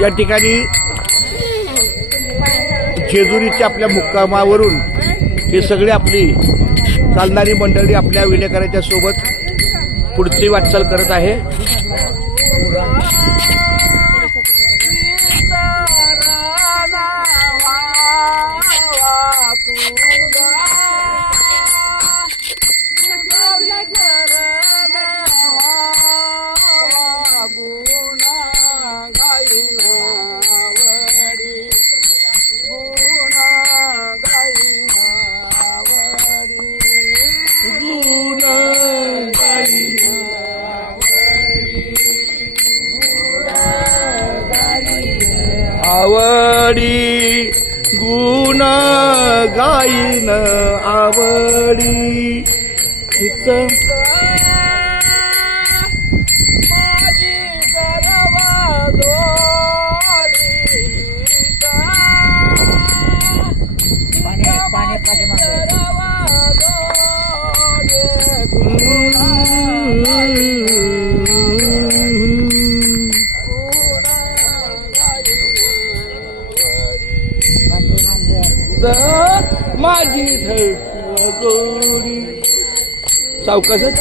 या ठिकाणी जेजुरीच्या आपल्या मुक्कामावरून हे सगळे आपली चालणारी मंडळी आपल्या विणेकरांच्या सोबत पुढची वाटचाल करत आहे. आवडी गुण गाईन आवडी माझी करवा माझी धडपड सावकाशच